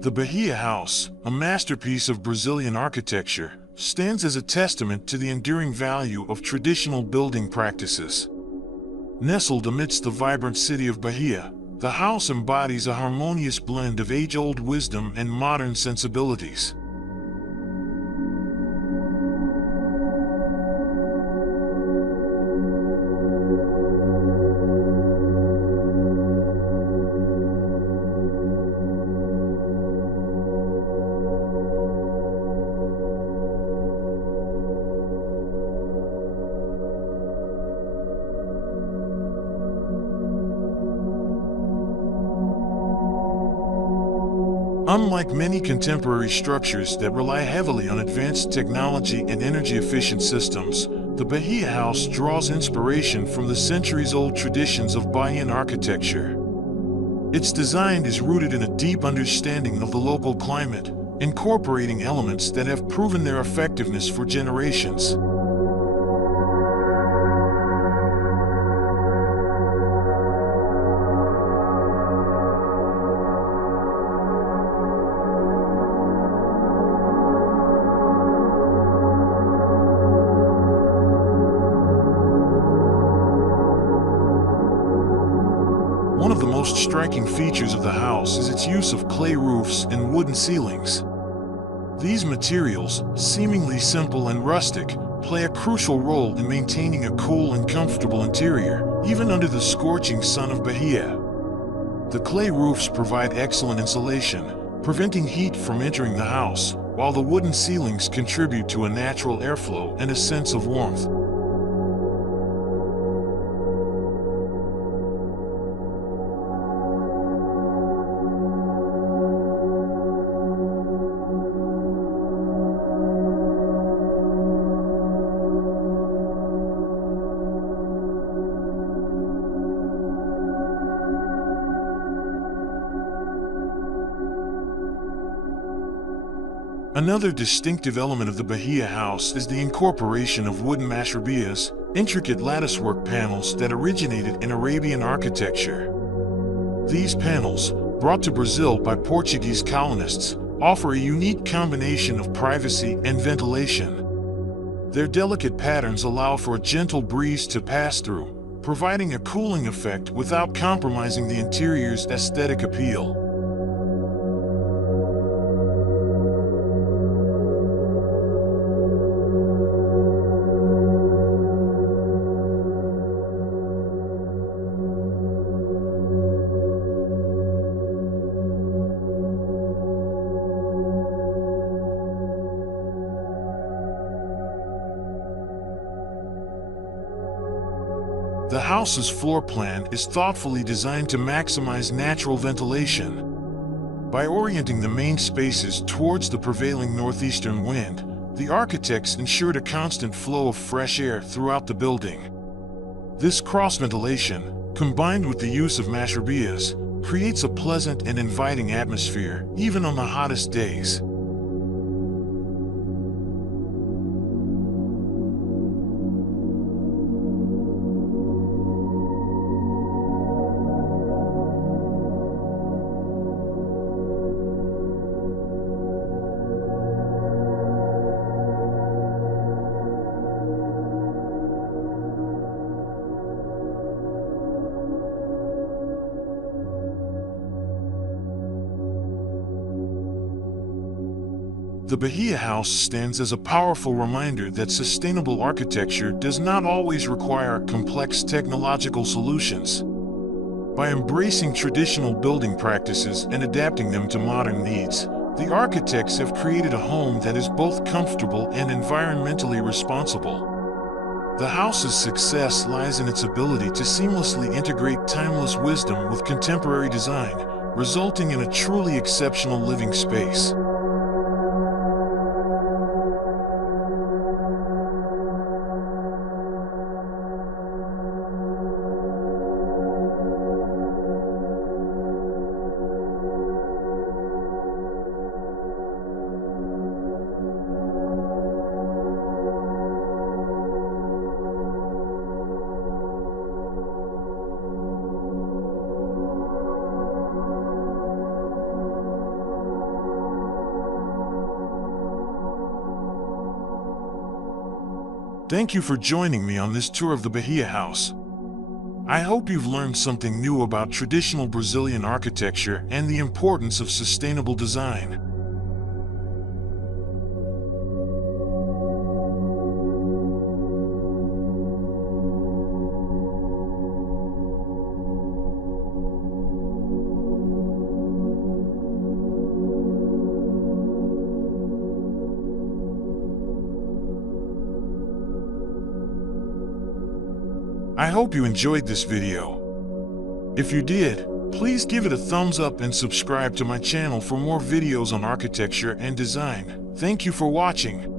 The Bahia House, a masterpiece of Brazilian architecture, stands as a testament to the enduring value of traditional building practices. Nestled amidst the vibrant city of Bahia, the house embodies a harmonious blend of age-old wisdom and modern sensibilities. Unlike many contemporary structures that rely heavily on advanced technology and energy-efficient systems, the Bahia House draws inspiration from the centuries-old traditions of Bahian architecture. Its design is rooted in a deep understanding of the local climate, incorporating elements that have proven their effectiveness for generations. One of the most striking features of the house is its use of clay roofs and wooden ceilings. These materials, seemingly simple and rustic, play a crucial role in maintaining a cool and comfortable interior, even under the scorching sun of Bahia. The clay roofs provide excellent insulation, preventing heat from entering the house, while the wooden ceilings contribute to a natural airflow and a sense of warmth. Another distinctive element of the Bahia House is the incorporation of wooden mashrabiyas, intricate latticework panels that originated in Arabian architecture. These panels, brought to Brazil by Portuguese colonists, offer a unique combination of privacy and ventilation. Their delicate patterns allow for a gentle breeze to pass through, providing a cooling effect without compromising the interior's aesthetic appeal. The house's floor plan is thoughtfully designed to maximize natural ventilation. By orienting the main spaces towards the prevailing northeastern wind, the architects ensured a constant flow of fresh air throughout the building. This cross-ventilation, combined with the use of mashrabiyas, creates a pleasant and inviting atmosphere, even on the hottest days. The Bahia House stands as a powerful reminder that sustainable architecture does not always require complex technological solutions. By embracing traditional building practices and adapting them to modern needs, the architects have created a home that is both comfortable and environmentally responsible. The house's success lies in its ability to seamlessly integrate timeless wisdom with contemporary design, resulting in a truly exceptional living space. Thank you for joining me on this tour of the Bahia House. I hope you've learned something new about traditional Brazilian architecture and the importance of sustainable design. I hope you enjoyed this video. If you did, please give it a thumbs up and subscribe to my channel for more videos on architecture and design. Thank you for watching.